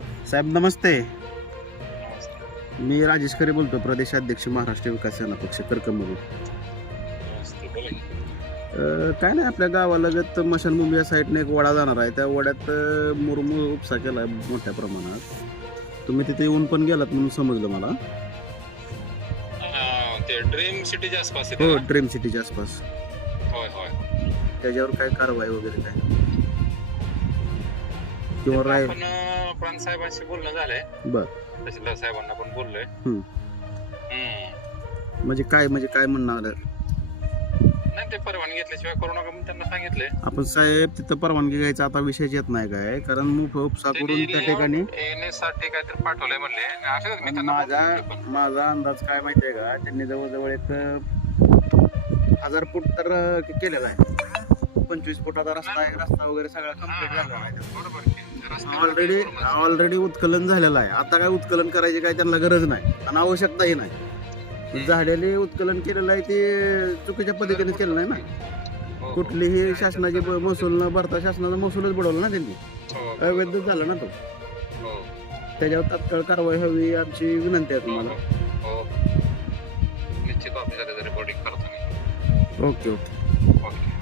साहेब नमस्ते. मी राजेश खरे बोलतो प्रदेशाध्यक्ष महाराष्ट्र विकास सेना पक्ष कर्कमधून काय नाही आपल्या गावालगत मशानभूमी या साईडने एक वडा जाणार आहे. त्या वड्यात अं, मुरमू उपसा केला आहे मोठ्या प्रमाणात. तुम्ही तिथे येऊन पण गेलात म्हणून समजलं मला. हा, ते ड्रीम सिटीच्या आसपास हो? ड्रीम सिटीच्या आसपास. होय होय. त्याच्यावर काय कारवाई वगैरे काय? किंवा राय प्रांत साहेबांशी बोलणं झालंय. बर. तहसीलदार साहेबांना पण बोललोय. हम्म. हम्म. म्हणजे काय म्हणजे काय म्हणणं आलं नाही ते परवानगी घेतल्याशिवाय करू नका म्हणून त्यांना सांगितलंय. आपण साहेब तिथं परवानगी घ्यायचा आता विषयच येत नाही काय? कारण मुठ उपसा करून त्या ठिकाणी येण्यासाठी काहीतरी पाठवलंय म्हणले. असं मी त्यांना माझा बोललो पण. माझा अंदाज काय माहितीये का? त्यांनी जवळजवळ एक अं, हजार फूट तर अं, केलेला आहे. पंचवीस फुटाचा रस्ता आहे रस्ता वगैरे सगळा कंप्लीट झालेला आहे. रस्त्यावर ऑलरेडी. ऑलरेडी उत्कलन झालेलं आहे आता काय उत्कलन करायची काय त्यांना गरज नाही आणि आवश्यकताही नाही झाडेले उत्कलन केलेलं आहे ते चुकीच्या पद्धतीने केलं नाही ना. कुठलीही शासनाची महसूल न भरता शासनाचा महसूलच बुडवला ना त्यांनी हो, अवैध झाला ना तो हो. त्याच्यावर तात्काळ कारवाई हवी आमची विनंती आहे तुम्हाला हो. निश्चित ऑफिसर रिपोर्टिंग करतो मी ओके ओके ओके